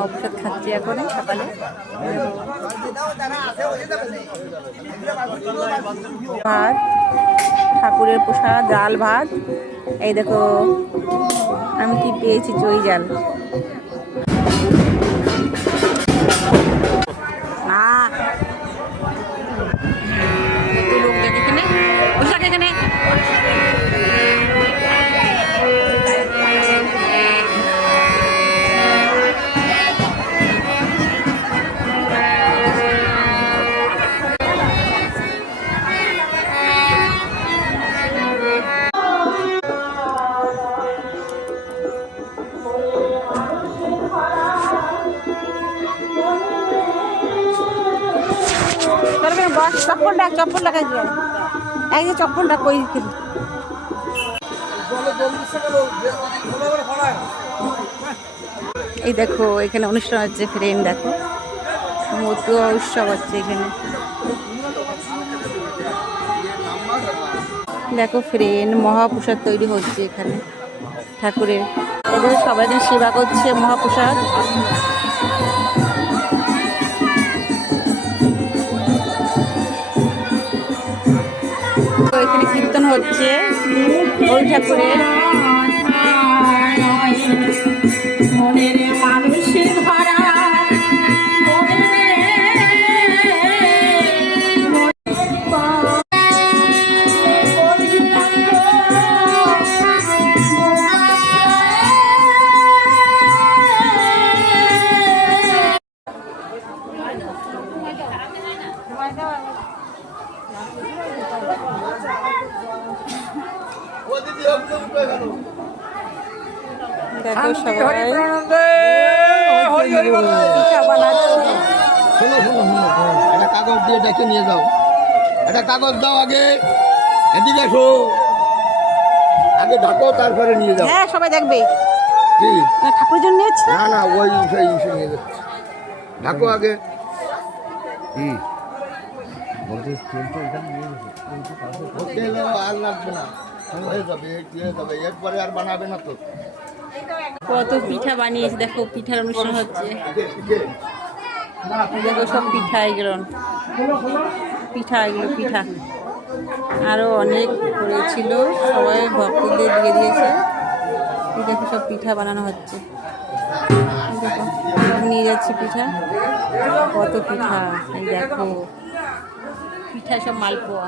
মহাপ্রসাদ খাচ্ছি এখন সকালে। ভাত, ঠাকুরের প্রসাদ, ডাল ভাত। এই দেখো আমি কি পেয়েছি, চই জাল। লোক দেখ এখানে, পোশাক এখানে। চপ্পলটা খাই এই যে চপ্পলটা কই দিবি। এই দেখো এখানে অনুষ্ঠান হচ্ছে, ফ্রেন্ড দেখো মতুয়া উৎসব হচ্ছে এখানে। দেখো ফ্রেন্ড মহাপ্রসাদ তৈরি হচ্ছে এখানে ঠাকুরের। এদের সবাই সেবা করছে মহাপ্রসাদ। এখানে কীর্তন হচ্ছে ওই ঠাকুরের। দেখো সবাই একটা কাগজ দিয়ে ডেকে নিয়ে যাও, একটা কাগজ দাও আগে, এদিকে এসো, আগে ঢাকো তারপরে নিয়ে যাও। হ্যাঁ সবাই দেখবে কি ঠাকুরের জন্য নিয়েছে। না না ওই সেই নিয়ে যাচ্ছে, ঢাকো আগে। আর লাগবে না, হয়ে যাবে, এরপরে আর বানাবে না তো। কত পিঠা বানিয়েছে দেখো, পিঠার অনুষ্ঠান হচ্ছে। দেখো সব পিঠা এগুলো, পিঠা আরো অনেক করেছিল, সবাই ভক্তদের দিয়ে দিয়েছে। দেখো সব পিঠা বানানো হচ্ছে, দেখো নিয়ে যাচ্ছে পিঠা, কত পিঠা। এই দেখো পিঠা সব মালপোয়া।